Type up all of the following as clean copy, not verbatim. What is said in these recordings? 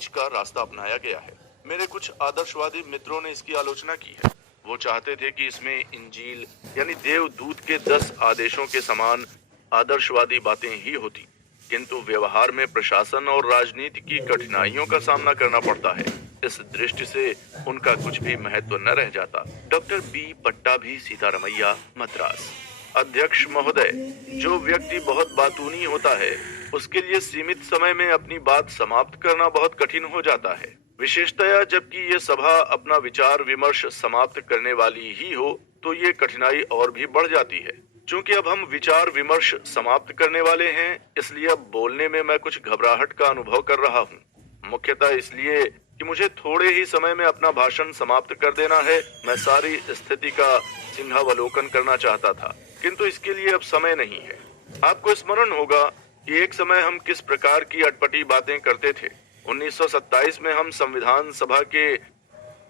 बीच का रास्ता अपनाया गया है। मेरे कुछ आदर्शवादी मित्रों ने इसकी आलोचना की है। वो चाहते थे कि इसमें इंजील यानी देवदूत के 10 आदेशों के समान आदर्शवादी बातें ही होती, किंतु व्यवहार में प्रशासन और राजनीति की कठिनाइयों का सामना करना पड़ता है। इस दृष्टि से उनका कुछ भी महत्व न रह जाता। Doctor B Pattabhi Sitaramayya, Madras. अध्यक्ष महोदय, जो व्यक्ति बहुत बातूनी होता है उसके लिए सीमित समय में अपनी बात समाप्त करना बहुत कठिन हो जाता है, विशेषतया जबकि ये सभा अपना विचार विमर्श समाप्त करने वाली ही हो तो ये कठिनाई और भी बढ़ जाती है। चूंकि अब हम विचार विमर्श समाप्त करने वाले हैं, इसलिए अब बोलने में मैं कुछ घबराहट का अनुभव कर रहा हूँ। मुख्यतः इसलिए कि मुझे थोड़े ही समय में अपना भाषण समाप्त कर देना है। मैं सारी स्थिति का सिंहावलोकन करना चाहता था, किंतु इसके लिए अब समय नहीं है। आपको स्मरण होगा कि एक समय हम किस प्रकार की अटपटी बातें करते थे। 1927 में हम संविधान सभा के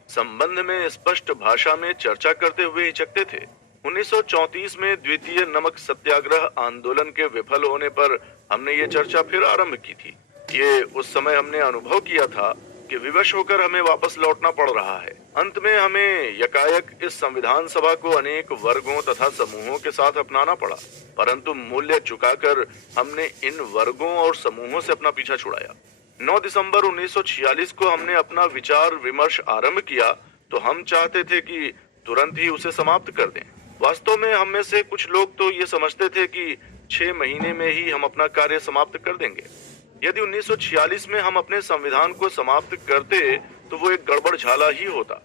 संबंध में स्पष्ट भाषा में चर्चा करते हुए हिचकते थे। 1934 में द्वितीय नमक सत्याग्रह आंदोलन के विफल होने पर हमने ये चर्चा फिर आरंभ की थी। ये उस समय हमने अनुभव किया था कि विवश होकर हमें वापस लौटना पड़ रहा है। अंत में हमें यकायक इस संविधान सभा को अनेक वर्गों तथा समूहों के साथ अपनाना पड़ा, परंतु मूल्य चुकाकर हमने इन वर्गों और समूहों से अपना पीछा छुड़ाया। 9 दिसंबर 1946 को हमने अपना विचार विमर्श आरंभ किया तो हम चाहते थे कि तुरंत ही उसे समाप्त कर दें। वास्तव में हम में से कुछ लोग तो ये समझते थे कि 6 महीने में ही हम अपना कार्य समाप्त कर देंगे। यदि 1946 में हम अपने संविधान को समाप्त करते तो वो एक गड़बड़ झाला ही होता।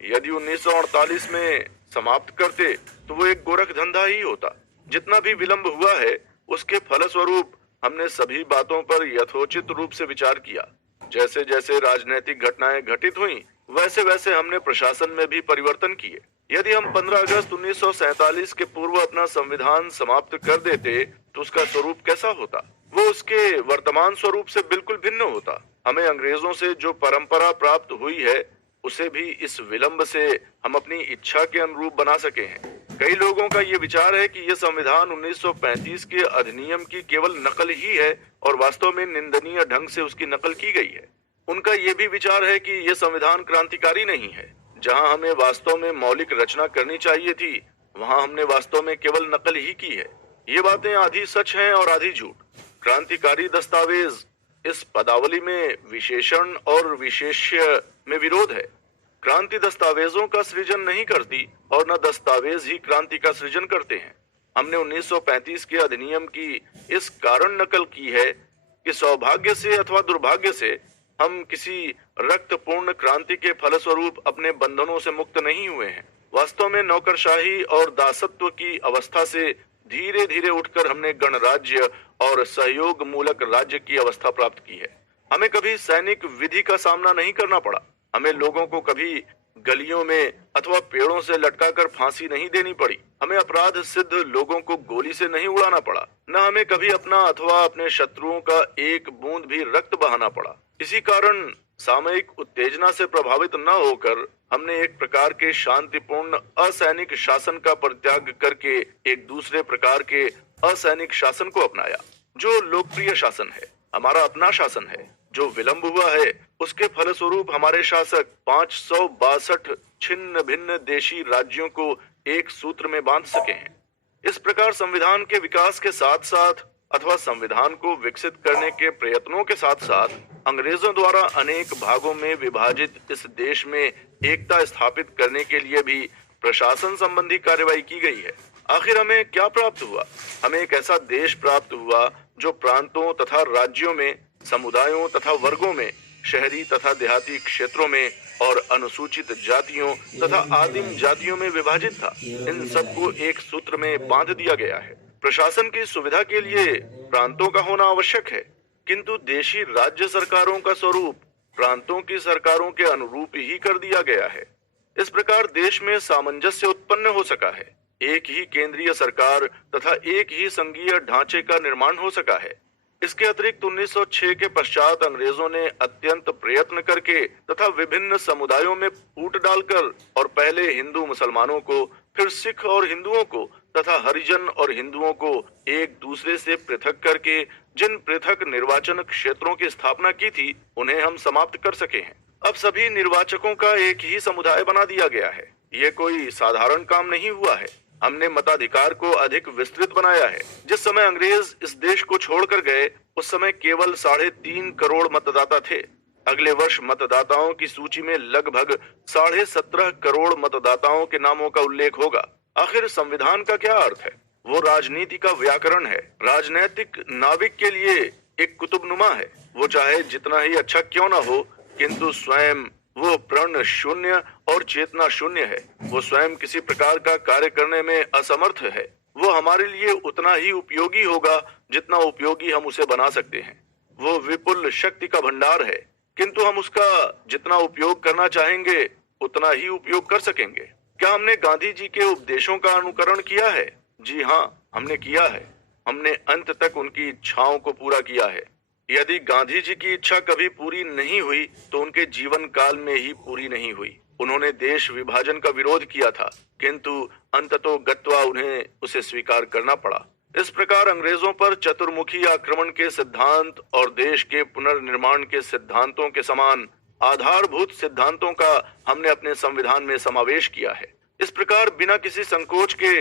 यदि 1948 में समाप्त करते तो वो एक गोरख धंधा ही होता। जितना भी विलंब हुआ है उसके फलस्वरूप हमने सभी बातों पर यथोचित रूप से विचार किया। जैसे जैसे राजनीतिक घटनाएं घटित हुईं, वैसे वैसे हमने प्रशासन में भी परिवर्तन किए। यदि हम 15 अगस्त 1947 के पूर्व अपना संविधान समाप्त कर देते तो उसका स्वरूप कैसा होता? वो उसके वर्तमान स्वरूप से बिल्कुल भिन्न होता। हमें अंग्रेजों से जो परंपरा प्राप्त हुई है उसे भी इस विलंब से हम अपनी इच्छा के अनुरूप बना सके हैं। कई लोगों का ये विचार है कि यह संविधान 1935 के अधिनियम की केवल नकल ही है और वास्तव में निंदनीय ढंग से उसकी नकल की गई है। उनका ये भी विचार है कि यह संविधान क्रांतिकारी नहीं है। जहां हमें वास्तव में मौलिक रचना करनी चाहिए थी, वहां हमने वास्तव में केवल नकल ही की है। ये बातें आधी सच हैं और आधी झूठ। क्रांतिकारी दस्तावेज इस पदावली में विशेषण और विशेष्य में विरोध है। क्रांति दस्तावेजों का सृजन नहीं करती और न दस्तावेज ही क्रांति का सृजन करते हैं। हमने 1935 के अधिनियम की इस कारण नकल की है कि सौभाग्य से अथवा दुर्भाग्य से हम किसी रक्तपूर्ण क्रांति के फलस्वरूप अपने बंधनों से मुक्त नहीं हुए हैं। वास्तव में नौकरशाही और दासत्व की अवस्था से धीरे धीरे उठकर हमने गणराज्य और सहयोग मूलक राज्य की अवस्था प्राप्त की है। हमें कभी सैनिक विधि का सामना नहीं करना पड़ा। हमें लोगों को कभी गलियों में अथवा पेड़ों से लटकाकर फांसी नहीं देनी पड़ी। हमें अपराध सिद्ध लोगों को गोली से नहीं उड़ाना पड़ा। न हमें कभी अपना अथवा अपने शत्रुओं का एक बूंद भी रक्त बहाना पड़ा। इसी कारण सामयिक उत्तेजना से प्रभावित न होकर हमने एक प्रकार के शांतिपूर्ण असैनिक शासन का परित्याग करके एक दूसरे प्रकार के असैनिक शासन को अपनाया, जो लोकप्रिय शासन है, हमारा अपना शासन है। जो विलंब हुआ है उसके फलस्वरूप हमारे शासक 562 छिन्न भिन्न देशी राज्यों को एक सूत्र में बांध सके हैं। इस प्रकार संविधान के विकास के साथ साथ अथवा संविधान को विकसित करने के प्रयत्नों के साथ साथ अंग्रेजों द्वारा अनेक भागों में विभाजित इस देश में एकता स्थापित करने के लिए भी प्रशासन संबंधी कार्यवाही की गई है। आखिर हमें क्या प्राप्त हुआ? हमें एक ऐसा देश प्राप्त हुआ जो प्रांतों तथा राज्यों में, समुदायों तथा वर्गों में, शहरी तथा देहाती क्षेत्रों में और अनुसूचित जातियों तथा आदिम जातियों में विभाजित था। इन सबको एक सूत्र में बांध दिया गया है। प्रशासन की सुविधा के लिए प्रांतों का होना आवश्यक है, किंतु देशी राज्य सरकारों का स्वरूप प्रांतों की सरकारों के अनुरूप ही कर दिया गया है। इस प्रकार देश में सामंजस्य उत्पन्न हो सका है। एक ही केंद्रीय सरकार तथा एक ही संघीय ढांचे का निर्माण हो सका है। इसके अतिरिक्त 1906 के पश्चात अंग्रेजों ने अत्यंत प्रयत्न करके तथा विभिन्न समुदायों में फूट डालकर और पहले हिंदू मुसलमानों को, फिर सिख और हिंदुओं को, तथा हरिजन और हिंदुओं को एक दूसरे से पृथक करके जिन पृथक निर्वाचन क्षेत्रों की स्थापना की थी, उन्हें हम समाप्त कर सके हैं। अब सभी निर्वाचकों का एक ही समुदाय बना दिया गया है। ये कोई साधारण काम नहीं हुआ है। हमने मताधिकार को अधिक विस्तृत बनाया है। जिस समय अंग्रेज इस देश को छोड़कर गए, उस समय केवल 3.5 करोड़ मतदाता थे। अगले वर्ष मतदाताओं की सूची में लगभग 17.5 करोड़ मतदाताओं के नामों का उल्लेख होगा। आखिर संविधान का क्या अर्थ है? वो राजनीति का व्याकरण है। राजनैतिक नाविक के लिए एक कुतुबनुमा है। वो चाहे जितना ही अच्छा क्यों ना हो, किंतु स्वयं वो प्रण शून्य और चेतना शून्य है। वो स्वयं किसी प्रकार का कार्य करने में असमर्थ है। वो हमारे लिए उतना ही उपयोगी होगा जितना उपयोगी हम उसे बना सकते हैं। वो विपुल शक्ति का भंडार है, किंतु हम उसका जितना उपयोग करना चाहेंगे उतना ही उपयोग कर सकेंगे। क्या हमने गांधी जी के उपदेशों का अनुकरण किया है? जी हाँ, हमने किया है। हमने अंत तक उनकी इच्छाओं को पूरा किया है। यदि गांधी जी की इच्छा कभी पूरी नहीं हुई तो उनके जीवन काल में ही पूरी नहीं हुई। उन्होंने देश विभाजन का विरोध किया था, किंतु अंततो गत्वा उन्हें उसे स्वीकार करना पड़ा। इस प्रकार अंग्रेजों पर चतुर्मुखी आक्रमण के सिद्धांत और देश के पुनर्निर्माण के सिद्धांतों के समान आधारभूत सिद्धांतों का हमने अपने संविधान में समावेश किया है। इस प्रकार बिना किसी संकोच के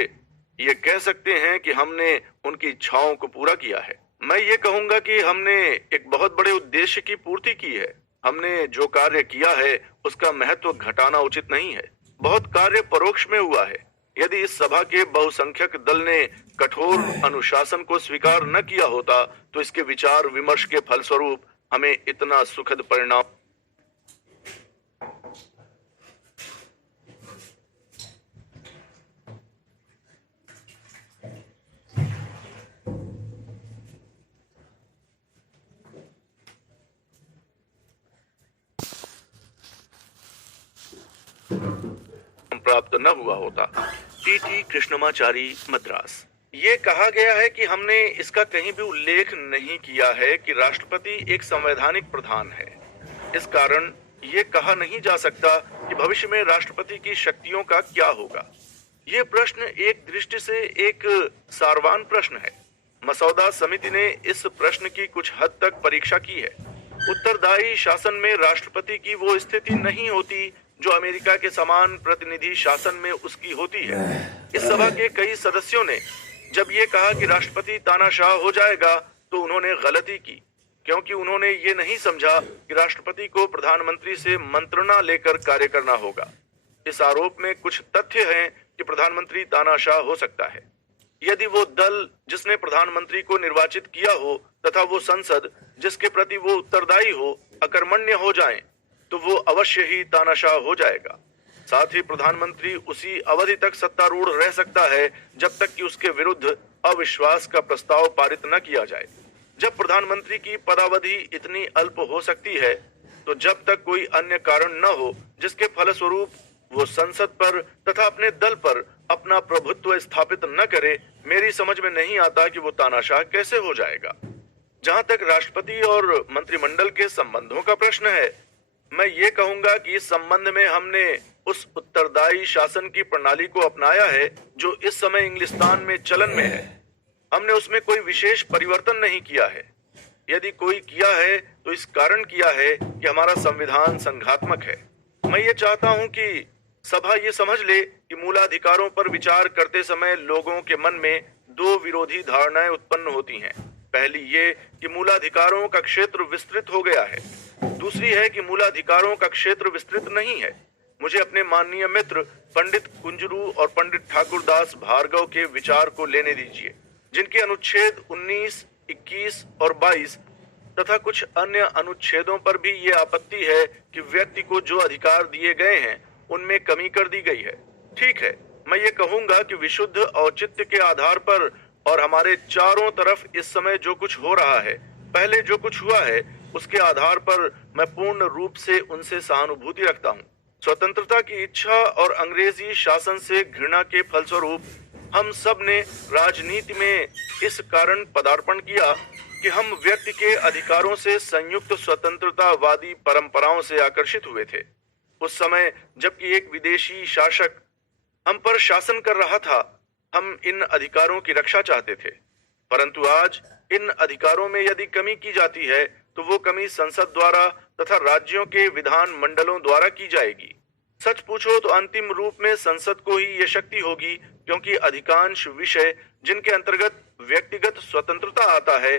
ये कह सकते हैं कि हमने उनकी इच्छाओं को पूरा किया है। मैं ये कहूंगा कि हमने एक बहुत बड़े उद्देश्य की पूर्ति की है। हमने जो कार्य किया है उसका महत्व घटाना उचित नहीं है। बहुत कार्य परोक्ष में हुआ है। यदि इस सभा के बहुसंख्यक दल ने कठोर अनुशासन को स्वीकार न किया होता तो इसके विचार विमर्श के फलस्वरूप हमें इतना सुखद परिणाम प्राप्त न हुआ होता। टी कृष्णमाचारी, मद्रास। ये कहा गया है कि हमने इसका कहीं भी उल्लेख नहीं किया है कि राष्ट्रपति एक संवैधानिक प्रधान है। इस कारण ये कहा नहीं जा सकता कि भविष्य में राष्ट्रपति की शक्तियों का क्या होगा। ये प्रश्न एक दृष्टि से एक सारवान प्रश्न है। मसौदा समिति ने इस प्रश्न की कुछ हद तक परीक्षा की है। उत्तरदायी शासन में राष्ट्रपति की वो स्थिति नहीं होती जो अमेरिका के समान प्रतिनिधि शासन में उसकी होती है। इस सभा के कई सदस्यों ने जब ये कहा कि राष्ट्रपति तानाशाह हो जाएगा तो उन्होंने गलती की, क्योंकि उन्होंने ये नहीं समझा कि राष्ट्रपति को प्रधानमंत्री से मंत्रणा लेकर कार्य करना होगा। इस आरोप में कुछ तथ्य हैं कि प्रधानमंत्री तानाशाह हो सकता है। यदि वो दल जिसने प्रधानमंत्री को निर्वाचित किया हो तथा वो संसद जिसके प्रति वो उत्तरदायी हो अकर्मण्य हो जाएं, तो वो अवश्य ही तानाशाह हो जाएगा। साथ ही प्रधानमंत्री उसी अवधि तक सत्तारूढ़ रह सकता है जब तक कि उसके विरुद्ध अविश्वास का प्रस्ताव पारित न किया जाए। जब प्रधानमंत्री की पदावधि इतनी अल्प हो सकती है तो जब तक कोई अन्य कारण न हो जिसके फलस्वरूप वो संसद पर तथा अपने दल पर अपना प्रभुत्व स्थापित न करे, मेरी समझ में नहीं आता कि वो तानाशाह कैसे हो जाएगा। जहां तक राष्ट्रपति और मंत्रिमंडल के संबंधों का प्रश्न है, मैं ये कहूंगा कि इस संबंध में हमने उस उत्तरदायी शासन की प्रणाली को अपनाया है जो इस समय इंग्लिस्तान में चलन में है। हमने उसमें कोई विशेष परिवर्तन नहीं किया है। यदि कोई किया है तो इस कारण किया है कि हमारा संविधान संघात्मक है। मैं ये चाहता हूं कि सभा ये समझ ले कि मूलाधिकारों पर विचार करते समय लोगों के मन में दो विरोधी धारणाएं उत्पन्न होती हैं। पहली ये कि मूलाधिकारों का क्षेत्र विस्तृत हो गया है। दूसरी है कि मूलाधिकारों का क्षेत्र विस्तृत नहीं है। मुझे अपने माननीय मित्र पंडित कुंजरू और पंडित ठाकुरदास भार्गव के विचार को लेने दीजिए, जिनके अनुच्छेद 19, 21 और 22 तथा कुछ अन्य अनुच्छेदों पर भी ये आपत्ति है कि व्यक्ति को जो अधिकार दिए गए हैं उनमें कमी कर दी गई है। ठीक है, मैं ये कहूंगा कि विशुद्ध औचित्य के आधार पर और हमारे चारों तरफ इस समय जो कुछ हो रहा है, पहले जो कुछ हुआ है, उसके आधार पर मैं पूर्ण रूप से उनसे सहानुभूति रखता हूँ। स्वतंत्रता की इच्छा और अंग्रेजी शासन से घृणा के फलस्वरूप हम सब ने राजनीति में इस कारण पदार्पण किया कि हम व्यक्ति के अधिकारों से संयुक्त स्वतंत्रतावादी परंपराओं से आकर्षित हुए थे। उस समय जबकि एक विदेशी शासक हम पर शासन कर रहा था, हम इन अधिकारों की रक्षा चाहते थे, परंतु आज इन अधिकारों में यदि कमी की जाती है तो वो कमी संसद द्वारा तथा राज्यों के विधान मंडलों द्वारा की जाएगी। सच पूछो तो अंतिम रूप में संसद को ही ये शक्ति होगी, क्योंकि अधिकांश विषय जिनके अंतर्गत व्यक्तिगत स्वतंत्रता आता है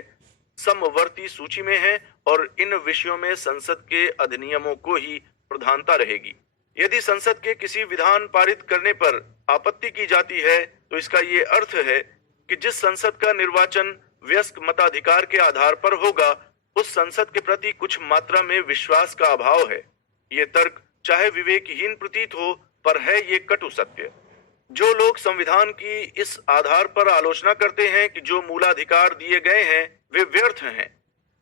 समवर्ती सूची में है और इन विषयों में संसद के अधिनियमों को ही प्रधानता रहेगी। यदि संसद के किसी विधान पारित करने पर आपत्ति की जाती है तो इसका ये अर्थ है कि जिस संसद का निर्वाचन वयस्क मताधिकार के आधार पर होगा उस संसद के प्रति कुछ मात्रा में विश्वास का अभाव है। ये तर्क चाहे विवेकहीन प्रतीत हो, पर है ये कटु सत्य। जो लोग संविधान की इस आधार पर आलोचना करते हैं कि जो मूलाधिकार दिए गए हैं वे व्यर्थ हैं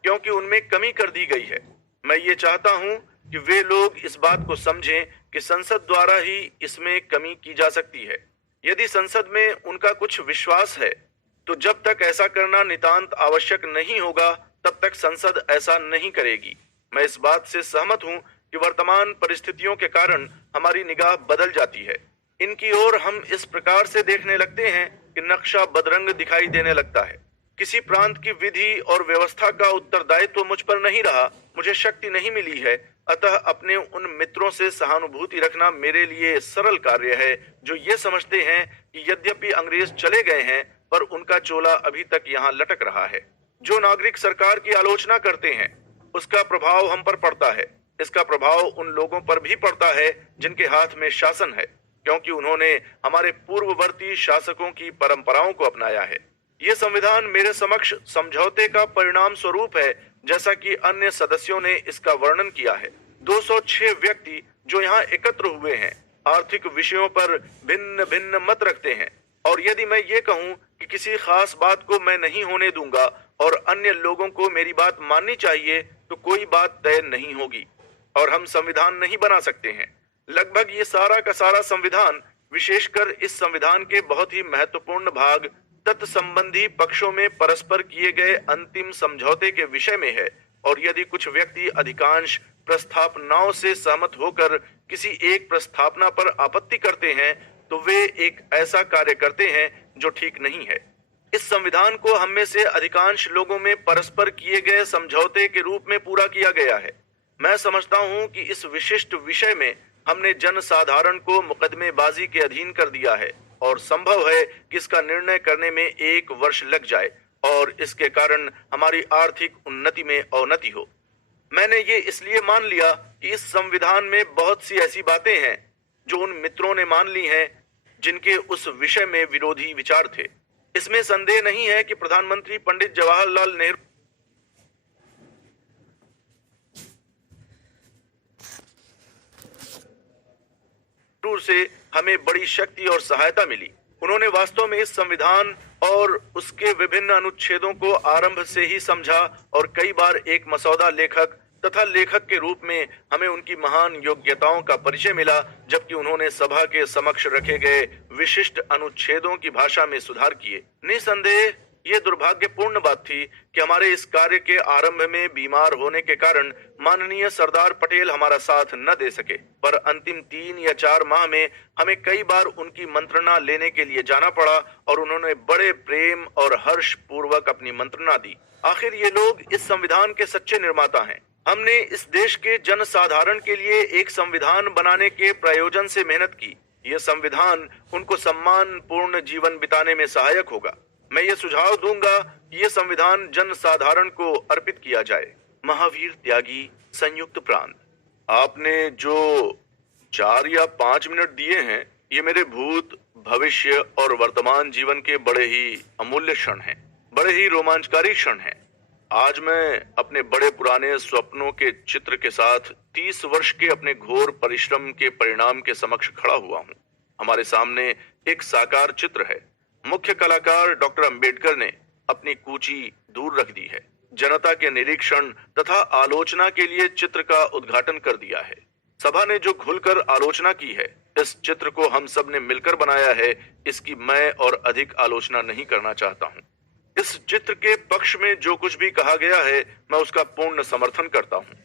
क्योंकि उनमें कमी कर दी गई है, मैं ये चाहता हूं कि वे लोग इस बात को समझें कि संसद द्वारा ही इसमें कमी की जा सकती है। यदि संसद में उनका कुछ विश्वास है तो जब तक ऐसा करना नितांत आवश्यक नहीं होगा तब तक संसद ऐसा नहीं करेगी। मैं इस बात से सहमत हूं कि वर्तमान परिस्थितियों के कारण हमारी निगाह बदल जाती है। इनकी ओर हम इस प्रकार से देखने लगते हैं कि नक्शा बदरंग दिखाई देने लगता है। किसी प्रांत की विधि और व्यवस्था का उत्तरदायित्व मुझ पर नहीं रहा, मुझे शक्ति नहीं मिली है, अतः अपने उन मित्रों से सहानुभूति रखना मेरे लिए सरल कार्य है जो ये समझते हैं कि यद्यपि अंग्रेज चले गए हैं पर उनका चोला अभी तक यहाँ लटक रहा है। जो नागरिक सरकार की आलोचना करते हैं उसका प्रभाव हम पर पड़ता है। इसका प्रभाव उन लोगों पर भी पड़ता है जिनके हाथ में शासन है, क्योंकि उन्होंने हमारे पूर्ववर्ती शासकों की परंपराओं को अपनाया है। ये संविधान मेरे समक्ष समझौते का परिणाम स्वरूप है, जैसा कि अन्य सदस्यों ने इसका वर्णन किया है। 206 व्यक्ति जो यहाँ एकत्र हुए हैं आर्थिक विषयों पर भिन्न भिन्न मत रखते हैं, और यदि मैं ये कहूँ कि किसी खास बात को मैं नहीं होने दूंगा और अन्य लोगों को मेरी बात माननी चाहिए तो कोई बात तय नहीं होगी और हम संविधान नहीं बना सकते हैं। लगभग ये सारा का सारा संविधान, विशेषकर इस संविधान के बहुत ही महत्वपूर्ण भाग तत्संबंधी पक्षों में परस्पर किए गए अंतिम समझौते के विषय में है, और यदि कुछ व्यक्ति अधिकांश प्रस्थापनाओं से सहमत होकर किसी एक प्रस्थापना पर आपत्ति करते हैं तो वे एक ऐसा कार्य करते हैं जो ठीक नहीं है। इस संविधान को हम में से अधिकांश लोगों में परस्पर किए गए समझौते के रूप में पूरा किया गया है। मैं समझता हूं कि इस विशिष्ट विषय में हमने जनसाधारण को मुकदमेबाजी के अधीन कर दिया है और संभव है कि इसका निर्णय करने में 1 वर्ष लग जाए और इसके कारण हमारी आर्थिक उन्नति में अवनति हो। मैंने ये इसलिए मान लिया कि इस संविधान में बहुत सी ऐसी बातें हैं जो उन मित्रों ने मान ली हैं जिनके उस विषय में विरोधी विचार थे। इसमें संदेह नहीं है कि प्रधानमंत्री पंडित जवाहरलाल नेहरू से हमें बड़ी शक्ति और सहायता मिली। उन्होंने वास्तव में इस संविधान और उसके विभिन्न अनुच्छेदों को आरंभ से ही समझा और कई बार एक मसौदा लेखक तथा लेखक के रूप में हमें उनकी महान योग्यताओं का परिचय मिला, जबकि उन्होंने सभा के समक्ष रखे गए विशिष्ट अनुच्छेदों की भाषा में सुधार किए। निसंदेह ये दुर्भाग्यपूर्ण बात थी कि हमारे इस कार्य के आरंभ में बीमार होने के कारण माननीय सरदार पटेल हमारा साथ न दे सके, पर अंतिम 3 या 4 माह में हमें कई बार उनकी मंत्रणा लेने के लिए जाना पड़ा और उन्होंने बड़े प्रेम और हर्ष पूर्वक अपनी मंत्रणा दी। आखिर ये लोग इस संविधान के सच्चे निर्माता हैं। हमने इस देश के जनसाधारण के लिए एक संविधान बनाने के प्रयोजन से मेहनत की। यह संविधान उनको सम्मानपूर्ण जीवन बिताने में सहायक होगा। मैं ये सुझाव दूंगा कि ये संविधान जनसाधारण को अर्पित किया जाए। महावीर त्यागी, संयुक्त प्रांत। आपने जो 4 या 5 मिनट दिए हैं ये मेरे भूत, भविष्य और वर्तमान जीवन के बड़े ही अमूल्य क्षण हैं, बड़े ही रोमांचकारी क्षण हैं। आज मैं अपने बड़े पुराने स्वप्नों के चित्र के साथ 30 वर्ष के अपने घोर परिश्रम के परिणाम के समक्ष खड़ा हुआ हूँ। हमारे सामने एक साकार चित्र है। मुख्य कलाकार डॉक्टर अंबेडकर ने अपनी कूची दूर रख दी है। जनता के निरीक्षण तथा आलोचना के लिए चित्र का उद्घाटन कर दिया है। सभा ने जो खुलकर आलोचना की है, इस चित्र को हम सब ने मिलकर बनाया है, इसकी मैं और अधिक आलोचना नहीं करना चाहता हूँ। इस चित्र के पक्ष में जो कुछ भी कहा गया है मैं उसका पूर्ण समर्थन करता हूँ।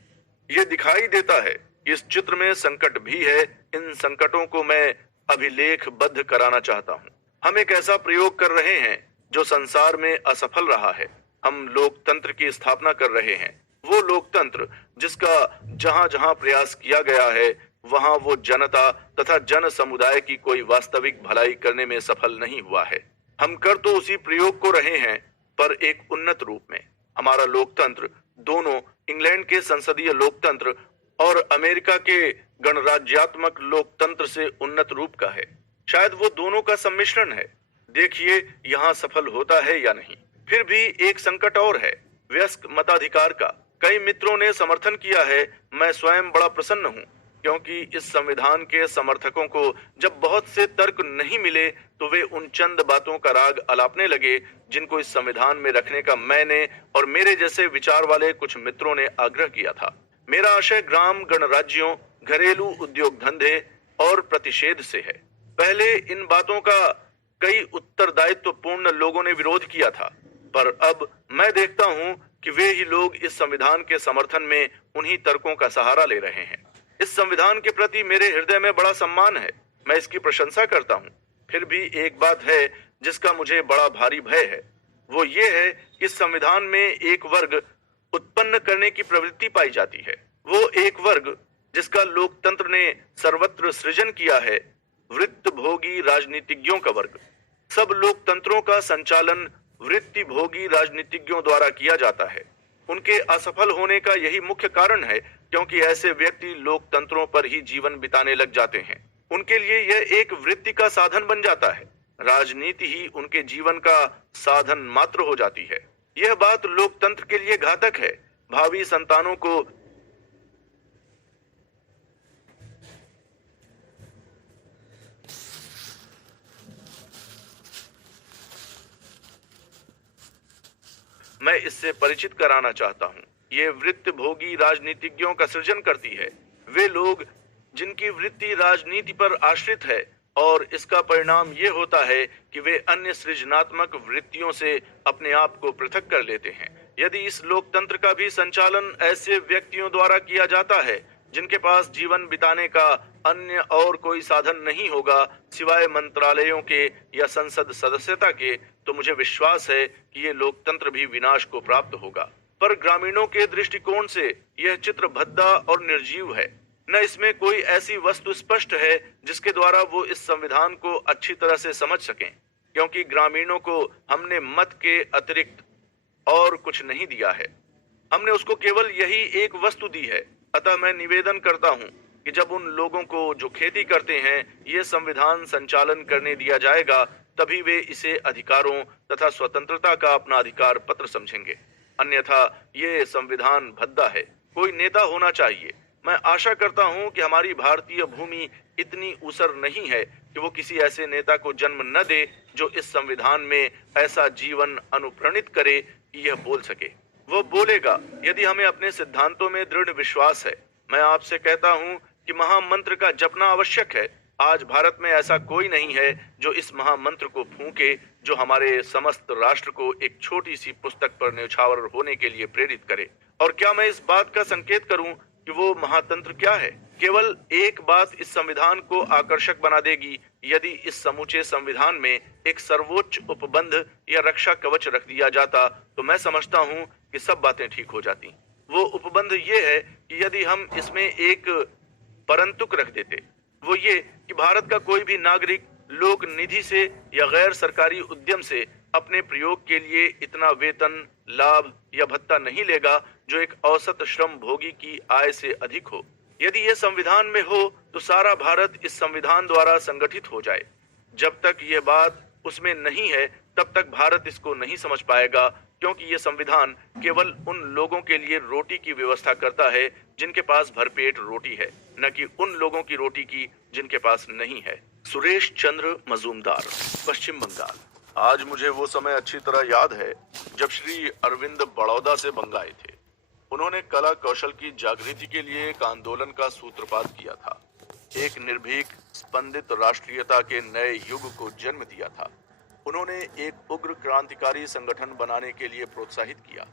ये दिखाई देता है कि इस चित्र में संकट भी है। इन संकटों को मैं अभिलेखबद्ध कराना चाहता हूँ। हम एक ऐसा प्रयोग कर रहे हैं जो संसार में असफल रहा है। हम लोकतंत्र की स्थापना कर रहे हैं, वो लोकतंत्र जिसका जहां जहां प्रयास किया गया है वहां वो जनता तथा जन समुदाय की कोई वास्तविक भलाई करने में सफल नहीं हुआ है। हम कर तो उसी प्रयोग को रहे हैं, पर एक उन्नत रूप में। हमारा लोकतंत्र दोनों इंग्लैंड के संसदीय लोकतंत्र और अमेरिका के गणराज्यात्मक लोकतंत्र से उन्नत रूप का है। शायद वो दोनों का सम्मिश्रण है। देखिए यहाँ सफल होता है या नहीं। फिर भी एक संकट और है, वयस्क मताधिकार का। कई मित्रों ने समर्थन किया है। मैं स्वयं बड़ा प्रसन्न हूँ, क्योंकि इस संविधान के समर्थकों को जब बहुत से तर्क नहीं मिले तो वे उन चंद बातों का राग अलापने लगे जिनको इस संविधान में रखने का मैंने और मेरे जैसे विचार वाले कुछ मित्रों ने आग्रह किया था। मेरा आशय ग्राम गणराज्यों, घरेलू उद्योग धंधे और प्रतिषेध से है। पहले इन बातों का कई उत्तरदायित्वपूर्ण लोगों ने विरोध किया था, पर अब मैं देखता हूं कि वे ही लोग इस संविधान के समर्थन में उन्हीं तर्कों का सहारा ले रहे हैं। इस संविधान के प्रति मेरे हृदय में बड़ा सम्मान है, मैं इसकी प्रशंसा करता हूँ। फिर भी एक बात है जिसका मुझे बड़ा भारी भय है, वो ये है कि इस संविधान में एक वर्ग उत्पन्न करने की प्रवृत्ति पाई जाती है। वो एक वर्ग जिसका लोकतंत्र ने सर्वत्र सृजन किया है, वृत्तभोगी राजनीतिज्ञों का वर्ग। सब लोकतंत्रों का संचालन वृत्तिभोगी राजनीतिज्ञों द्वारा किया जाता है। उनके असफल होने का यही मुख्य कारण है, क्योंकि ऐसे व्यक्ति लोकतंत्रों पर ही जीवन बिताने लग जाते हैं। उनके लिए यह एक वृत्ति का साधन बन जाता है। राजनीति ही उनके जीवन का साधन मात्र हो जाती है। यह बात लोकतंत्र के लिए घातक है। भावी संतानों को मैं इससे परिचित कराना चाहता हूँ। ये वृत्तभोगी राजनीतिज्ञों का सृजन करती है। वे लोग जिनकी वृत्ति राजनीति पर आश्रित है, और इसका परिणाम ये होता है कि वे अन्य सृजनात्मक वृत्तियों से अपने आप को पृथक कर लेते हैं। यदि इस लोकतंत्र का भी संचालन ऐसे व्यक्तियों द्वारा किया जाता है जिनके पास जीवन बिताने का अन्य और कोई साधन नहीं होगा सिवाय मंत्रालयों के या संसद सदस्यता के, तो मुझे विश्वास है कि ये लोकतंत्र भी विनाश को प्राप्त होगा। पर ग्रामीणों के दृष्टिकोण से यह चित्र भद्दा और निर्जीव है। न इसमें कोई ऐसी वस्तु स्पष्ट है जिसके द्वारा वो इस संविधान को अच्छी तरह से समझ सकें, क्योंकि ग्रामीणों को हमने मत के अतिरिक्त और कुछ नहीं दिया है। हमने उसको केवल यही एक वस्तु दी है। अतः मैं निवेदन करता हूँ कि जब उन लोगों को जो खेती करते हैं ये संविधान संचालन करने दिया जाएगा, तभी वे इसे अधिकारों तथा स्वतंत्रता का अपना अधिकार पत्र समझेंगे। अन्यथा ये संविधान भद्दा है। कोई नेता होना चाहिए। मैं आशा करता हूं कि हमारी भारतीय भूमि इतनी ऊसर नहीं है कि वो किसी ऐसे नेता को जन्म न दे जो इस संविधान में ऐसा जीवन अनुप्राणित करे कि यह बोल सके। वो बोलेगा यदि हमें अपने सिद्धांतों में दृढ़ विश्वास है। मैं आपसे कहता हूं कि महामंत्र का जपना आवश्यक है। आज भारत में ऐसा कोई नहीं है जो इस महामंत्र को फूंके, जो हमारे समस्त राष्ट्र को एक छोटी सी पुस्तक पर न्यौछावर होने के लिए प्रेरित करे। और क्या मैं इस बात का संकेत करूं कि वो महातंत्र क्या है? केवल एक बात इस संविधान को आकर्षक बना देगी। यदि इस समूचे संविधान में एक सर्वोच्च उपबंध या रक्षा कवच रख दिया जाता तो मैं समझता हूं कि सब बातें ठीक हो जाती। वो उपबंध ये है कि यदि हम इसमें एक परंतुक रख देते, वो ये कि भारत का कोई भी नागरिक लोक निधि से या गैर सरकारी उद्यम से अपने प्रयोग के लिए इतना वेतन, लाभ या भत्ता नहीं लेगा जो एक औसत श्रम भोगी की आय से अधिक हो। यदि यह संविधान में हो तो सारा भारत इस संविधान द्वारा संगठित हो जाए। जब तक ये बात उसमें नहीं है तब तक भारत इसको नहीं समझ पाएगा, क्योंकि ये संविधान केवल उन लोगों के लिए रोटी की व्यवस्था करता है जिनके पास भरपेट रोटी है, न कि उन लोगों की रोटी की जिनके पास नहीं है। सुरेश चंद्र मजूमदार, पश्चिम बंगाल। आज मुझे वो समय अच्छी तरह याद है जब श्री अरविंद बड़ौदा से बंग आए थे। उन्होंने कला कौशल की जागृति के लिए एक आंदोलन का सूत्रपात किया था। एक निर्भीक स्पंदित राष्ट्रीयता के नए युग को जन्म दिया था। उन्होंने एक उग्र क्रांतिकारी संगठन बनाने के लिए प्रोत्साहित किया।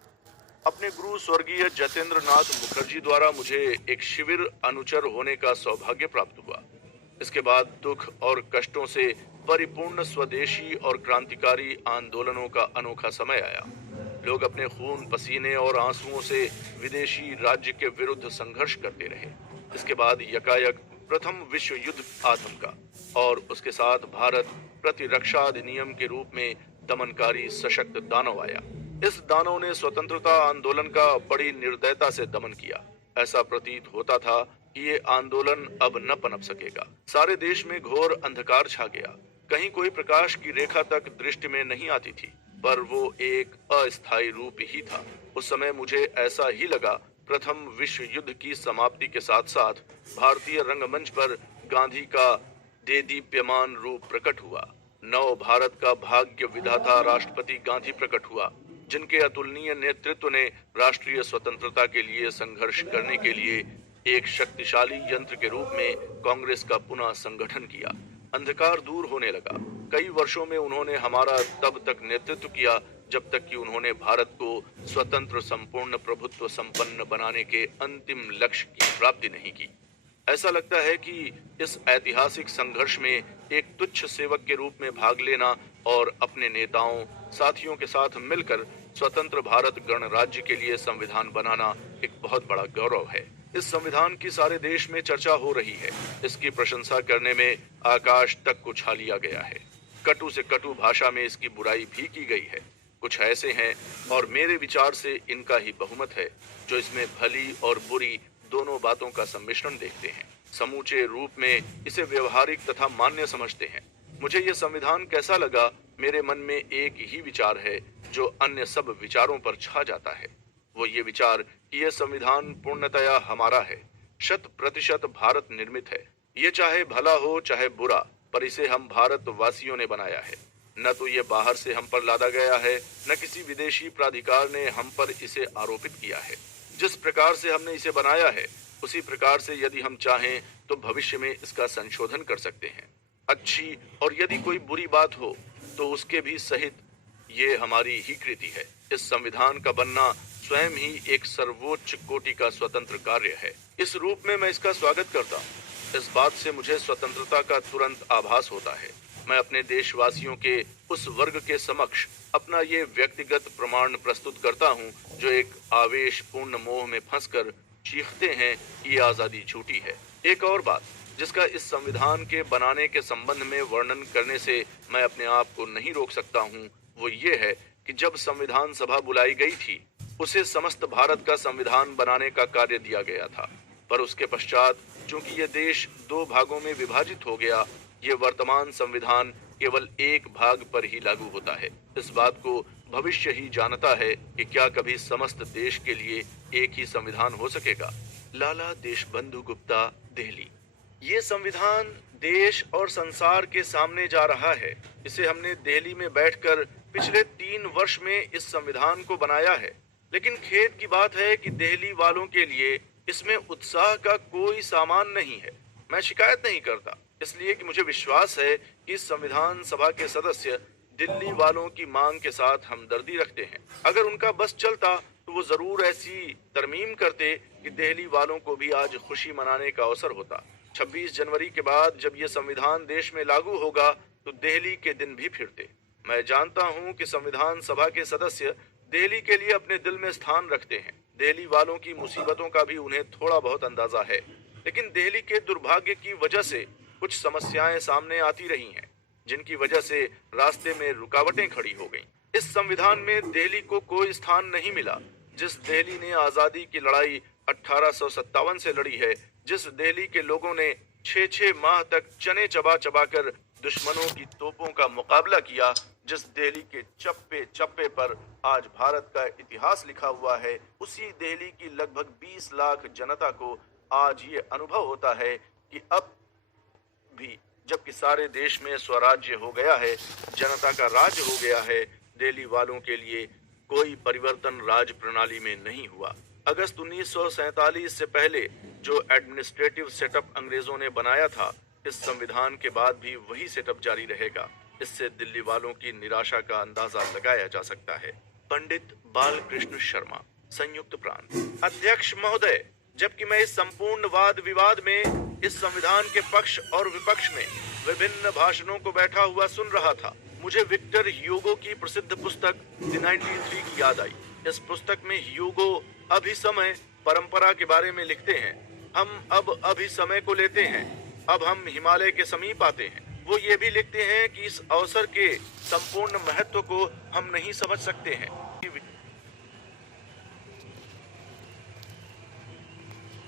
अपने गुरु स्वर्गीय जतेंद्र नाथ मुखर्जी द्वारा मुझे एक शिविर अनुचर होने का सौभाग्य प्राप्त हुआ। इसके बाद दुख और कष्टों से परिपूर्ण स्वदेशी और क्रांतिकारी आंदोलनों का अनोखा समय आया। लोग अपने खून, पसीने और आंसुओं से विदेशी राज्य के विरुद्ध संघर्ष करते रहे। इसके बाद यकायक प्रथम विश्व युद्ध आ थमका और उसके साथ भारत प्रतिरक्षा अधिनियम के रूप में दमनकारी सशक्त दानव आया। इस दानव ने स्वतंत्रता आंदोलन का बड़ी निर्दयता से दमन किया। ऐसा प्रतीत होता था कि ये आंदोलन अब न पनप सकेगा। सारे देश में घोर अंधकार छा गया। कहीं कोई प्रकाश की रेखा तक दृष्टि में नहीं आती थी, पर वो एक अस्थायी रूप ही था। उस समय मुझे ऐसा ही लगा प्रथम विश्व युद्ध की समाप्ति के साथ साथ भारतीय रंगमंच पर गांधी का देदीप्यमान रूप प्रकट हुआ। नव भारत का भाग्य विधाता राष्ट्रपति गांधी प्रकट हुआ, जिनके अतुलनीय नेतृत्व ने राष्ट्रीय स्वतंत्रता के लिए संघर्ष करने के लिए एक शक्तिशाली यंत्र के रूप में कांग्रेस का पुनः संगठन किया। अंधकार दूर होने लगा। कई वर्षों में उन्होंने हमारा तब तक नेतृत्व किया जब तक कि उन्होंने भारत को स्वतंत्र, संपूर्ण प्रभुत्व संपन्न बनाने के अंतिम लक्ष्य की प्राप्ति नहीं की। ऐसा लगता है कि इस ऐतिहासिक संघर्ष में एक तुच्छ सेवक के रूप में भाग लेना और अपने नेताओं, साथियों के साथ मिलकर स्वतंत्र भारत गणराज्य के लिए संविधान बनाना एक बहुत बड़ा गौरव है। इस संविधान की सारे देश में चर्चा हो रही है। इसकी प्रशंसा करने में आकाश तक को छा लिया गया है। कटु से कटु भाषा में इसकी बुराई भी की गई है। कुछ ऐसे हैं, और मेरे विचार से इनका ही बहुमत है, जो इसमें भली और बुरी दोनों बातों का सम्मिश्रण देखते हैं। समूचे रूप में इसे व्यवहारिक तथा मान्य समझते हैं। मुझे यह संविधान कैसा लगा, मेरे मन में एक ही विचार है जो अन्य सब विचारों पर छा जाता है। वो ये विचार कि यह संविधान पूर्णतया हमारा है, 100% भारत निर्मित है। ये चाहे भला हो चाहे बुरा, पर इसे हम भारतवासियों ने बनाया है। न तो ये बाहर से हम पर लादा गया है, न किसी विदेशी प्राधिकार ने हम पर इसे आरोपित किया है। जिस प्रकार से हमने इसे बनाया है, उसी प्रकार से यदि हम चाहें तो भविष्य में इसका संशोधन कर सकते हैं। अच्छी और यदि कोई बुरी बात हो तो उसके भी सहित ये हमारी ही कृति है। इस संविधान का बनना स्वयं ही एक सर्वोच्च कोटि का स्वतंत्र कार्य है। इस रूप में मैं इसका स्वागत करता हूँ। इस बात से मुझे स्वतंत्रता का तुरंत आभास होता है। मैं अपने देशवासियों के उस वर्ग के समक्ष अपना ये व्यक्तिगत प्रमाण प्रस्तुत करता हूँ जो एक आवेशपूर्ण मोह में फंसकर चीखते हैं कि ये आजादी झूठी है। एक और बात जिसका इस संविधान के बनाने के संबंध में वर्णन करने से मैं अपने आप को नहीं रोक सकता हूँ, वो ये है कि जब संविधान सभा बुलाई गई थी, उसे समस्त भारत का संविधान बनाने का कार्य दिया गया था। पर उसके पश्चात चूंकि ये देश 2 भागों में विभाजित हो गया, ये वर्तमान संविधान केवल एक भाग पर ही लागू होता है। इस बात को भविष्य ही जानता है कि क्या कभी समस्त देश के लिए एक ही संविधान हो सकेगा। लाला देशबंधु गुप्ता, दिल्ली। ये संविधान देश और संसार के सामने जा रहा है। इसे हमने दिल्ली में बैठकर पिछले 3 वर्ष में इस संविधान को बनाया है। लेकिन खेद की बात है कि दिल्ली वालों के लिए इसमें उत्साह का कोई सामान नहीं है। मैं शिकायत नहीं करता, इसलिए कि मुझे विश्वास है कि संविधान सभा के सदस्य दिल्ली वालों की मांग के साथ हमदर्दी रखते हैं। अगर उनका बस चलता तो वो जरूर ऐसी तरमीम करते कि दिल्ली वालों को भी आज खुशी मनाने का अवसर होता। 26 जनवरी के बाद जब ये संविधान देश में लागू होगा तो दिल्ली के दिन भी फिरते। मैं जानता हूँ कि संविधान सभा के सदस्य दिल्ली के लिए अपने दिल में स्थान रखते हैं। दिल्ली वालों की मुसीबतों का भी उन्हें थोड़ा बहुत अंदाजा है, लेकिन दिल्ली के दुर्भाग्य की वजह से कुछ समस्याएं सामने आती रही हैं, जिनकी वजह से रास्ते में रुकावटें खड़ी हो गईं। इस संविधान में दिल्ली को कोई स्थान नहीं मिला। जिस दिल्ली ने आजादी की लड़ाई 1857 से लड़ी है, जिस दिल्ली के लोगों ने 6-6 माह तक चने चबा चबा कर दुश्मनों की तोपों का मुकाबला किया, जिस दिल्ली के चप्पे चप्पे पर आज भारत का इतिहास लिखा हुआ है, उसी दिल्ली की लगभग 20 लाख जनता को आज ये अनुभव होता है कि अब भी जबकि सारे देश में स्वराज्य हो गया है, जनता का राज हो गया है, दिल्ली वालों के लिए कोई परिवर्तन राज प्रणाली में नहीं हुआ। अगस्त 1947 से पहले जो एडमिनिस्ट्रेटिव सेटअप अंग्रेजों ने बनाया था, इस संविधान के बाद भी वही सेटअप जारी रहेगा। इससे दिल्ली वालों की निराशा का अंदाजा लगाया जा सकता है। पंडित बालकृष्ण शर्मा, संयुक्त प्रांत। अध्यक्ष महोदय, जबकि मैं इस संपूर्ण वाद विवाद में इस संविधान के पक्ष और विपक्ष में विभिन्न भाषणों को बैठा हुआ सुन रहा था। मुझे विक्टर ह्यूगो की प्रसिद्ध पुस्तक द 93 की याद आई। इस पुस्तक में ह्यूगो अभिसमय परंपरा के बारे में लिखते हैं। हम अब अभिसमय को लेते हैं, अब हम हिमालय के समीप आते हैं। वो ये भी लिखते हैं कि इस अवसर के संपूर्ण महत्व को हम नहीं समझ सकते हैं,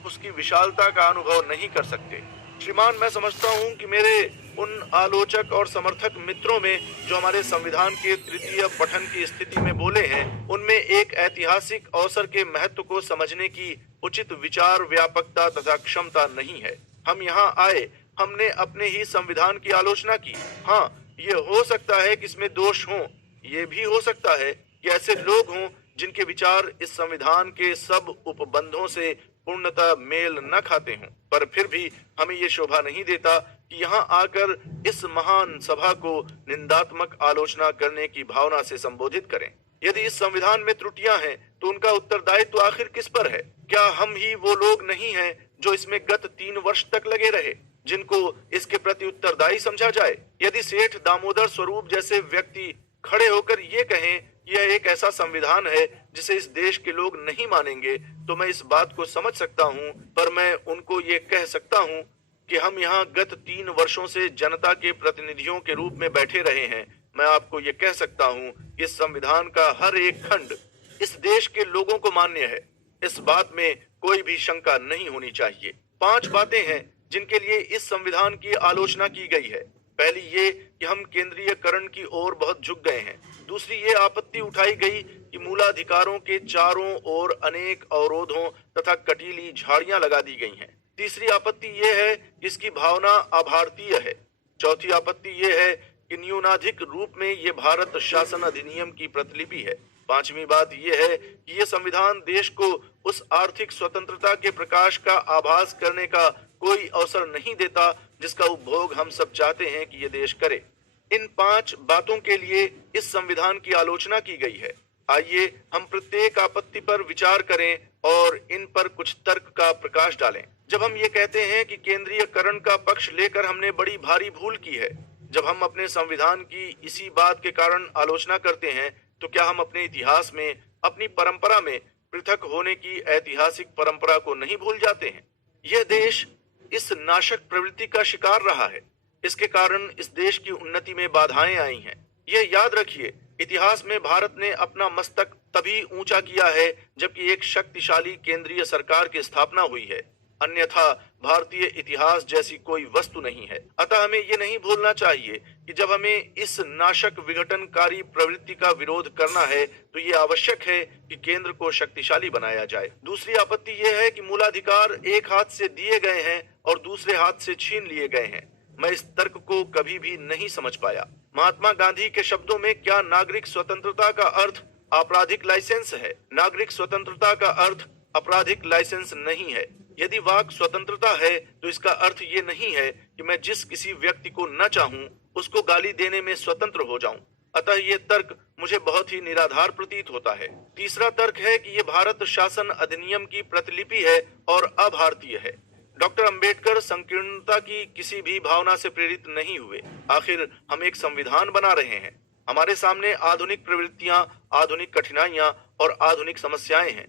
उसकी विशालता का अनुभव नहीं कर सकते। श्रीमान, मैं समझता हूं कि मेरे उन आलोचक और समर्थक मित्रों में जो हमारे संविधान के तृतीय पठन की स्थिति में बोले हैं, उनमें एक ऐतिहासिक अवसर के महत्व को समझने की उचित विचार व्यापकता तथा क्षमता नहीं है। हम यहाँ आए, हमने अपने ही संविधान की आलोचना की। हाँ, ये हो सकता है कि इसमें दोष हों, ये भी हो सकता है कि ऐसे लोग हों जिनके विचार इस संविधान के सब उपबंधों से पूर्णतः मेल न खाते हों, पर फिर भी हमें ये शोभा नहीं देता कि यहाँ आकर इस महान सभा को निंदात्मक आलोचना करने की भावना से संबोधित करें। यदि इस संविधान में त्रुटियां हैं, तो उनका उत्तरदायित्व तो आखिर किस पर है? क्या हम ही वो लोग नहीं हैं जो इसमें गत 3 वर्ष तक लगे रहे, जिनको इसके प्रति उत्तरदायी समझा जाए? यदि सेठ दामोदर स्वरूप जैसे व्यक्ति खड़े होकर ये कहें यह एक ऐसा संविधान है जिसे इस देश के लोग नहीं मानेंगे, तो मैं इस बात को समझ सकता हूं, पर मैं उनको ये कह सकता हूं कि हम यहाँ गत 3 वर्षों से जनता के प्रतिनिधियों के रूप में बैठे रहे हैं। मैं आपको ये कह सकता हूं कि इस संविधान का हर एक खंड इस देश के लोगों को मान्य है। इस बात में कोई भी शंका नहीं होनी चाहिए। 5 बातें हैं जिनके लिए इस संविधान की आलोचना की गई है। पहली ये कि हम केंद्रीयकरण की ओर बहुत झुक गए हैं। दूसरी ये आपत्ति उठाई गई कि मूलाधिकारों के चारों ओर अनेक अवरोधों तथा कटीली झाड़ियां लगा दी गई हैं। तीसरी आपत्ति ये है कि इसकी भावना अभारतीय है। चौथी आपत्ति ये है कि न्यूनाधिक रूप में ये भारत शासन अधिनियम की प्रतिलिपि है। 5वीं बात यह है कि ये संविधान देश को उस आर्थिक स्वतंत्रता के प्रकाश का आभास करने का कोई अवसर नहीं देता जिसका उपभोग हम सब चाहते हैं कि ये देश करे। इन 5 बातों के लिए इस संविधान की आलोचना की गई है। आइए हम प्रत्येक आपत्ति पर विचार करें और इन पर कुछ तर्क का प्रकाश डालें। जब हम ये कहते हैं कि केंद्रीयकरण का पक्ष लेकर हमने बड़ी भारी भूल की है, जब हम अपने संविधान की इसी बात के कारण आलोचना करते हैं, तो क्या हम अपने इतिहास में, अपनी परंपरा में पृथक होने की ऐतिहासिक परंपरा को नहीं भूल जाते हैं? यह देश इस नाशक प्रवृत्ति का शिकार रहा है। इसके कारण इस देश की उन्नति में बाधाएं आई हैं। यह याद रखिए, इतिहास में भारत ने अपना मस्तक तभी ऊंचा किया है जबकि एक शक्तिशाली केंद्रीय सरकार की स्थापना हुई है, अन्यथा भारतीय इतिहास जैसी कोई वस्तु नहीं है। अतः हमें ये नहीं भूलना चाहिए कि जब हमें इस नाशक विघटनकारी प्रवृत्ति का विरोध करना है, तो ये आवश्यक है कि केंद्र को शक्तिशाली बनाया जाए। दूसरी आपत्ति यह है कि मूलाधिकार एक हाथ से दिए गए हैं और दूसरे हाथ से छीन लिए गए हैं। मैं इस तर्क को कभी भी नहीं समझ पाया। महात्मा गांधी के शब्दों में, क्या नागरिक स्वतंत्रता का अर्थ आपराधिक लाइसेंस है? नागरिक स्वतंत्रता का अर्थ आपराधिक लाइसेंस नहीं है। यदि वाक स्वतंत्रता है, तो इसका अर्थ ये नहीं है कि मैं जिस किसी व्यक्ति को न चाहूं उसको गाली देने में स्वतंत्र हो जाऊं। अतः ये तर्क मुझे बहुत ही निराधार प्रतीत होता है। तीसरा तर्क है कि ये भारत शासन अधिनियम की प्रतिलिपि है और अभारतीय है। डॉक्टर अंबेडकर संकीर्णता की किसी भी भावना से प्रेरित नहीं हुए। आखिर हम एक संविधान बना रहे हैं। हमारे सामने आधुनिक प्रवृत्तियां, आधुनिक कठिनाइयां और आधुनिक समस्याएं हैं।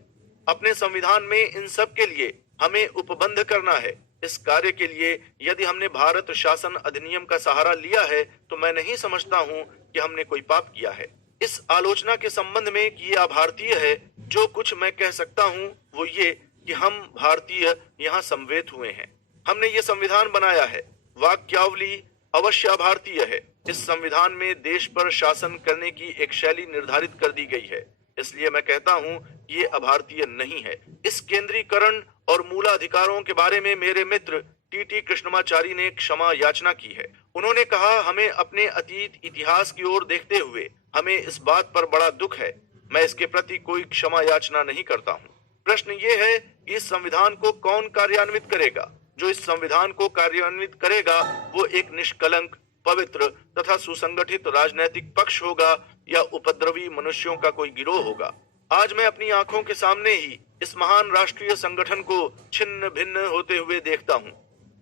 अपने संविधान में इन सब के लिए हमें उपबंध करना है। इस कार्य के लिए यदि हमने भारत शासन अधिनियम का सहारा लिया है, तो मैं नहीं समझता हूं कि हमने कोई पाप किया है। इस आलोचना के संबंध में कि ये अभारतीय है, जो कुछ मैं कह सकता हूं वो ये कि हम भारतीय यहाँ समवेत हुए हैं। हमने ये संविधान बनाया है। वाक्यावली अवश्य अभारतीय है। इस संविधान में देश पर शासन करने की एक शैली निर्धारित कर दी गई है, इसलिए मैं कहता हूं ये अभारतीय नहीं है। इस केंद्रीकरण और मूलाधिकारों के बारे में मेरे मित्र टी कृष्णमाचारी ने क्षमा याचना की है। उन्होंने कहा, हमें अपने अतीत इतिहास की ओर देखते हुए हमें इस बात पर बड़ा दुख है। मैं इसके प्रति कोई क्षमा याचना नहीं करता हूँ। प्रश्न ये है कि इस संविधान को कौन कार्यान्वित करेगा? जो इस संविधान को कार्यान्वित करेगा वो एक निष्कलंक, पवित्र तथा सुसंगठित राजनैतिक पक्ष होगा या उपद्रवी मनुष्यों का कोई गिरोह होगा? आज मैं अपनी आंखों के सामने ही इस महान राष्ट्रीय संगठन को छिन्न भिन्न होते हुए देखता हूँ,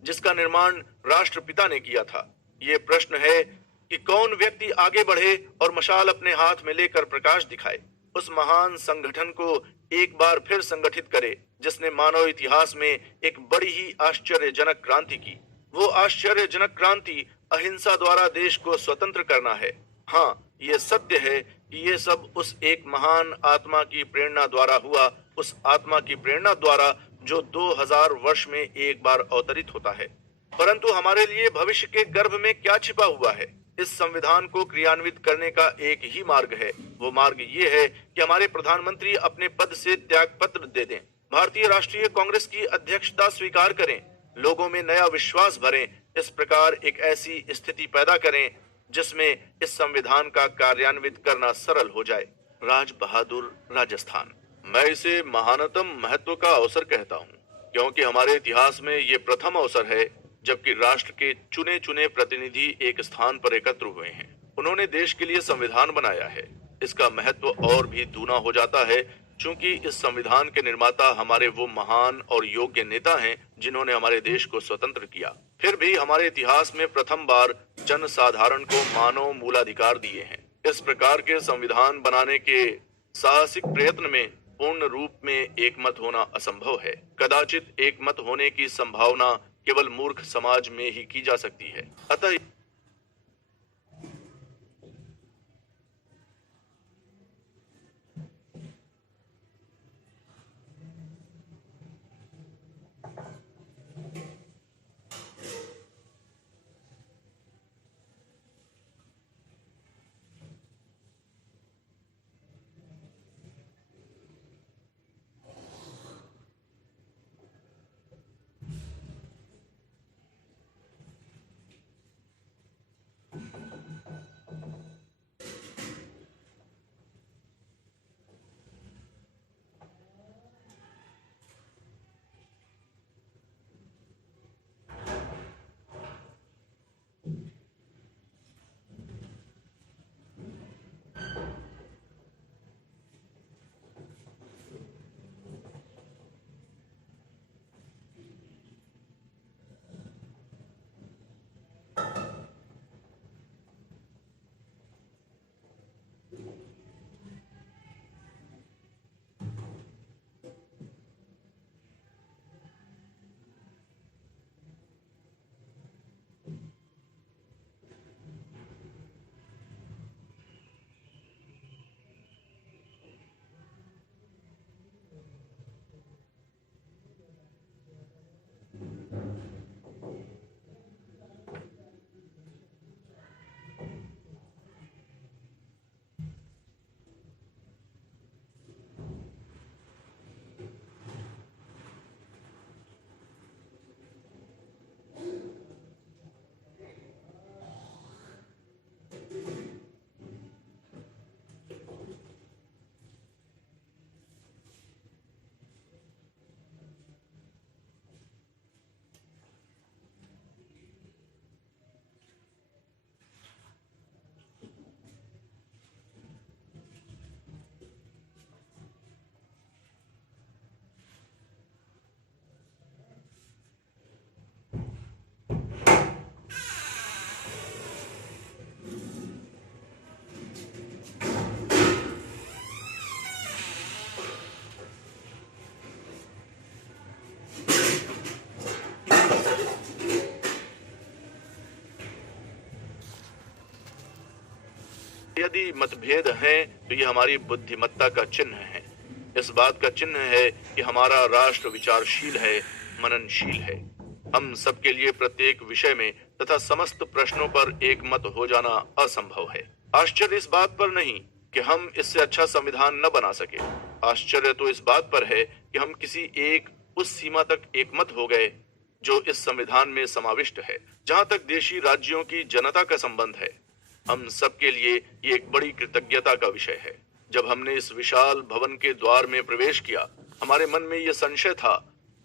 जिसका निर्माण राष्ट्रपिता ने किया था। ये प्रश्न है कि कौन व्यक्ति आगे बढ़े और मशाल अपने हाथ में लेकर प्रकाश दिखाए, उस महान संगठन को एक बार फिर संगठित करे जिसने मानव इतिहास में एक बड़ी ही आश्चर्यजनक क्रांति की। वो आश्चर्यजनक क्रांति अहिंसा द्वारा देश को स्वतंत्र करना है। हाँ, ये सत्य है कि ये सब उस एक महान आत्मा की प्रेरणा द्वारा हुआ, उस आत्मा की प्रेरणा द्वारा जो 2000 वर्ष में एक बार अवतरित होता है। परंतु हमारे लिए भविष्य के गर्भ में क्या छिपा हुआ है? इस संविधान को क्रियान्वित करने का एक ही मार्ग है। वो मार्ग ये है कि हमारे प्रधानमंत्री अपने पद से त्याग पत्र दे दें, भारतीय राष्ट्रीय कांग्रेस की अध्यक्षता स्वीकार करें, लोगों में नया विश्वास भरें, इस प्रकार एक ऐसी स्थिति पैदा करें जिसमें इस संविधान का कार्यान्वित करना सरल हो जाए। राज बहादुर, राजस्थान। मैं इसे महानतम महत्व का अवसर कहता हूँ, क्योंकि हमारे इतिहास में ये प्रथम अवसर है जबकि राष्ट्र के चुने चुने प्रतिनिधि एक स्थान पर एकत्र हुए हैं। उन्होंने देश के लिए संविधान बनाया है। इसका महत्व और भी दूना हो जाता है क्योंकि इस संविधान के निर्माता हमारे वो महान और योग्य नेता हैं जिन्होंने हमारे देश को स्वतंत्र किया। फिर भी हमारे इतिहास में प्रथम बार जन साधारण को मानव मूलाधिकार दिए हैं। इस प्रकार के संविधान बनाने के साहसिक प्रयत्न में पूर्ण रूप में एकमत होना असंभव है। कदाचित एकमत होने की संभावना केवल मूर्ख समाज में ही की जा सकती है। अतः यदि मतभेद हैं तो ये हमारी बुद्धिमत्ता का चिन्ह है। इस बात का चिन्ह है कि हमारा राष्ट्र विचारशील है, मननशील है। हम सबके लिए प्रत्येक विषय में तथा समस्त प्रश्नों पर एक मत हो जाना असंभव है। आश्चर्य इस बात पर नहीं कि हम इससे अच्छा संविधान न बना सके। आश्चर्य तो इस बात पर है कि हम किसी एक उस सीमा तक एकमत हो गए जो इस संविधान में समाविष्ट है। जहाँ तक देशी राज्यों की जनता का संबंध है, हम सबके लिए ये एक बड़ी कृतज्ञता का विषय है। जब हमने इस विशाल भवन के द्वार में प्रवेश किया, हमारे मन में ये संशय था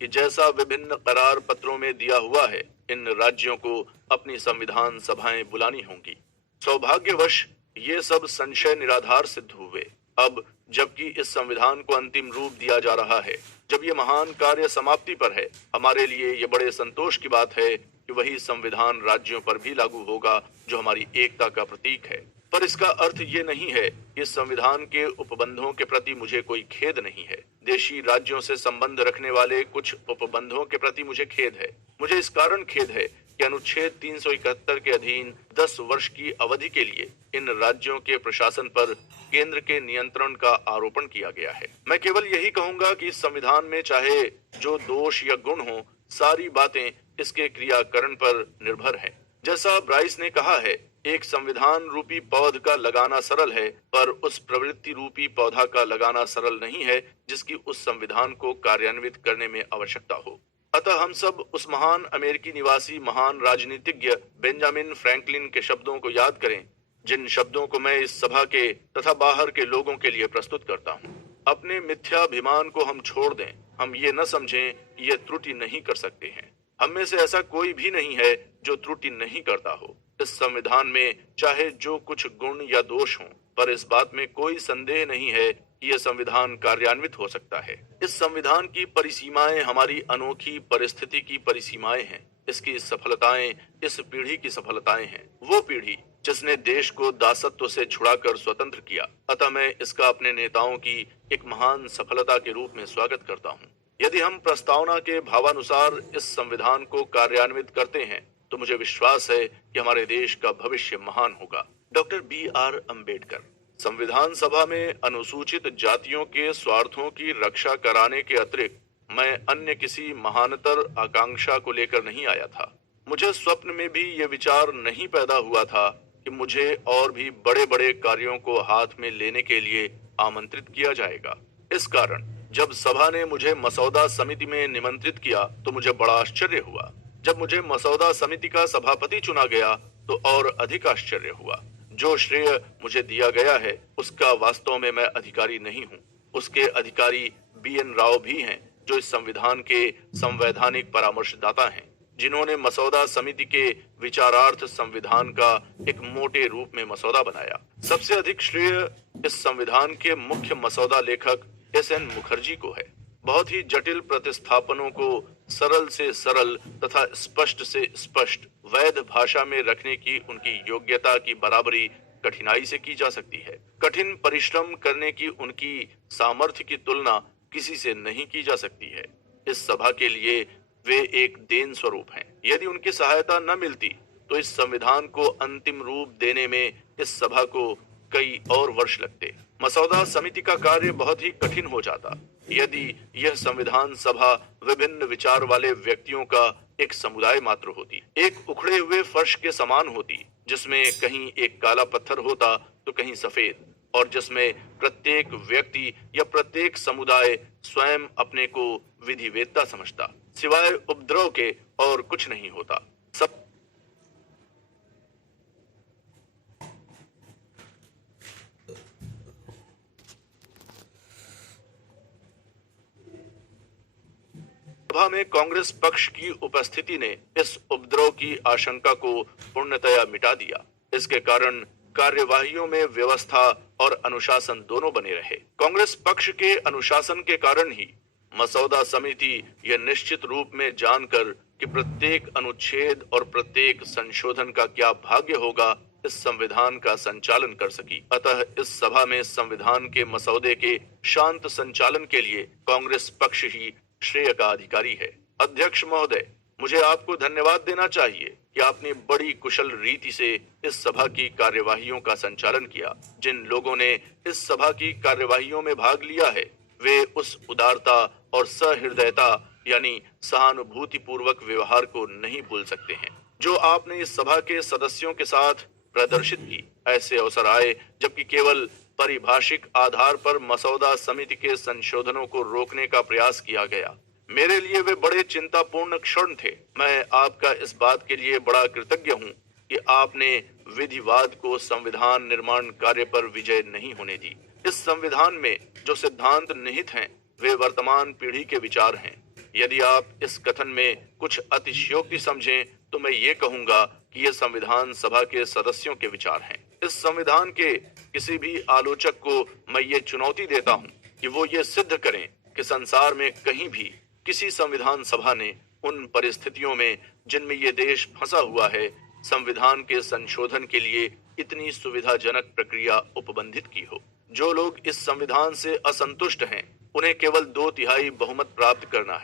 कि जैसा विभिन्न करार पत्रों में दिया हुआ है, इन राज्यों को अपनी संविधान सभाएं बुलानी होंगी। सौभाग्यवश ये सब संशय निराधार सिद्ध हुए। अब जबकि इस संविधान को अंतिम रूप दिया जा रहा है, जब ये महान कार्य समाप्ति पर है, हमारे लिए ये बड़े संतोष की बात है कि वही संविधान राज्यों पर भी लागू होगा, जो हमारी एकता का प्रतीक है। पर इसका अर्थ ये नहीं है कि इस संविधान के उपबंधों के प्रति मुझे कोई खेद नहीं है। देशी राज्यों से संबंध रखने वाले कुछ उपबंधों के प्रति मुझे खेद है। मुझे इस कारण खेद है कि अनुच्छेद 371 के अधीन 10 वर्ष की अवधि के लिए इन राज्यों के प्रशासन पर केंद्र के नियंत्रण का आरोपण किया गया है। मैं केवल यही कहूंगा कि इस संविधान में चाहे जो दोष या गुण हो, सारी बातें इसके क्रियाकरण पर निर्भर हैं। जैसा ब्राइस ने कहा है, एक संविधान रूपी पौध का लगाना सरल है, पर उस प्रवृत्ति रूपी पौधा का लगाना सरल नहीं है जिसकी उस संविधान को कार्यान्वित करने में आवश्यकता हो। अतः हम सब उस महान अमेरिकी निवासी महान राजनीतिज्ञ बेंजामिन फ्रैंकलिन के शब्दों को याद करें, जिन शब्दों को मैं इस सभा के तथा बाहर के लोगों के लिए प्रस्तुत करता हूँ। अपने मिथ्याभिमान को हम छोड़ दें। हम ये न समझें कि ये त्रुटि नहीं कर सकते हैं। हम में से ऐसा कोई भी नहीं है जो त्रुटि नहीं करता हो। इस संविधान में चाहे जो कुछ गुण या दोष हों, पर इस बात में कोई संदेह नहीं है कि यह संविधान कार्यान्वित हो सकता है। इस संविधान की परिसीमाएं हमारी अनोखी परिस्थिति की परिसीमाएं हैं। इसकी सफलताएं इस पीढ़ी की सफलताएं हैं, वो पीढ़ी जिसने देश को दासत्व से छुड़ाकर स्वतंत्र किया। अतः मैं इसका अपने नेताओं की एक महान सफलता के रूप में स्वागत करता हूँ। यदि हम प्रस्तावना के भावानुसार इस संविधान को कार्यान्वित करते हैं, तो मुझे विश्वास है कि हमारे देश का भविष्य महान होगा। Doctor B.R. अम्बेडकर। संविधान सभा में अनुसूचित जातियों के स्वार्थों की रक्षा कराने के अतिरिक्त मैं अन्य किसी महानतर आकांक्षा को लेकर नहीं आया था। मुझे स्वप्न में भी ये विचार नहीं पैदा हुआ था कि मुझे और भी बड़े बड़े कार्यों को हाथ में लेने के लिए आमंत्रित किया जाएगा। इस कारण जब सभा ने मुझे मसौदा समिति में निमंत्रित किया तो मुझे बड़ा आश्चर्य हुआ। जब मुझे मसौदा समिति का सभापति चुना गया तो और अधिक आश्चर्य हुआ। जो श्रेय मुझे दिया गया है उसका वास्तव में मैं अधिकारी नहीं हूँ। उसके अधिकारी B.N. राव भी हैं, जो इस संविधान के संवैधानिक परामर्शदाता हैं, जिन्होंने मसौदा समिति के विचारार्थ संविधान का एक मोटे रूप में मसौदा बनाया। सबसे अधिक श्रेय इस संविधान के मुख्य मसौदा लेखक S.N. मुखर्जी को है। बहुत ही जटिल प्रतिस्थापनों को सरल से सरल तथा स्पष्ट से स्पष्ट वैध भाषा में रखने की उनकी योग्यता की बराबरी कठिनाई से की जा सकती है। कठिन परिश्रम करने की उनकी सामर्थ्य की तुलना किसी से नहीं की जा सकती है। इस सभा के लिए वे एक देन स्वरूप हैं। यदि उनकी सहायता न मिलती तो इस संविधान को अंतिम रूप देने में इस सभा को कई और वर्ष लगते। मसौदा समिति का कार्य बहुत ही कठिन हो जाता यदि यह संविधान सभा विभिन्न विचार वाले व्यक्तियों का एक समुदाय मात्र होती, एक उखड़े हुए फर्श के समान होती, जिसमें कहीं एक काला पत्थर होता तो कहीं सफेद, और जिसमें प्रत्येक व्यक्ति या प्रत्येक समुदाय स्वयं अपने को विधिवेत्ता समझता, सिवाय उपद्रव के और कुछ नहीं होता। सब सभा में कांग्रेस पक्ष की उपस्थिति ने इस उपद्रव की आशंका को पूर्णतया मिटा दिया। इसके कारण कार्यवाहियों में व्यवस्था और अनुशासन दोनों बने रहे। कांग्रेस पक्ष के अनुशासन के कारण ही मसौदा समिति यह निश्चित रूप में जानकर कि प्रत्येक अनुच्छेद और प्रत्येक संशोधन का क्या भाग्य होगा, इस संविधान का संचालन कर सकी। अतः इस सभा में संविधान के मसौदे के शांत संचालन के लिए कांग्रेस पक्ष ही श्रेय का अधिकारी है। अध्यक्ष महोदय, मुझे आपको धन्यवाद देना चाहिए कि आपने बड़ी कुशल रीति से इस सभा की कार्यवाहियों का संचालन किया। जिन लोगों ने इस सभा की कार्यवाहियों में भाग लिया है, वे उस उदारता और सहृदयता यानी सहानुभूति पूर्वक व्यवहार को नहीं भूल सकते हैं जो आपने इस सभा के सदस्यों के साथ प्रदर्शित की। ऐसे अवसर आए जबकि केवल पारिभाषिक आधार पर मसौदा समिति के संशोधनों को रोकने का प्रयास किया गया। मेरे लिए वे बड़े चिंतापूर्ण क्षण थे। मैं आपका इस बात के लिए बड़ा कृतज्ञ हूँ कि आपने विधिवाद को संविधान निर्माण कार्य पर विजय नहीं होने दी। इस संविधान में जो सिद्धांत निहित हैं, वे वर्तमान पीढ़ी के विचार हैं। यदि आप इस कथन में कुछ अतिशयोक्ति समझें तो मैं ये कहूंगा कि यह संविधान सभा के सदस्यों के विचार हैं। इस संविधान के किसी भी आलोचक को मैं ये चुनौती देता हूँ कि वो ये सिद्ध करें कि संसार में कहीं भी किसी संविधान सभा ने उन परिस्थितियों में जिनमें ये देश फंसा हुआ है, संविधान के संशोधन के लिए इतनी सुविधाजनक प्रक्रिया उपबंधित की हो। जो लोग इस संविधान से असंतुष्ट हैं, उन्हें केवल 2/3 बहुमत प्राप्त करना है।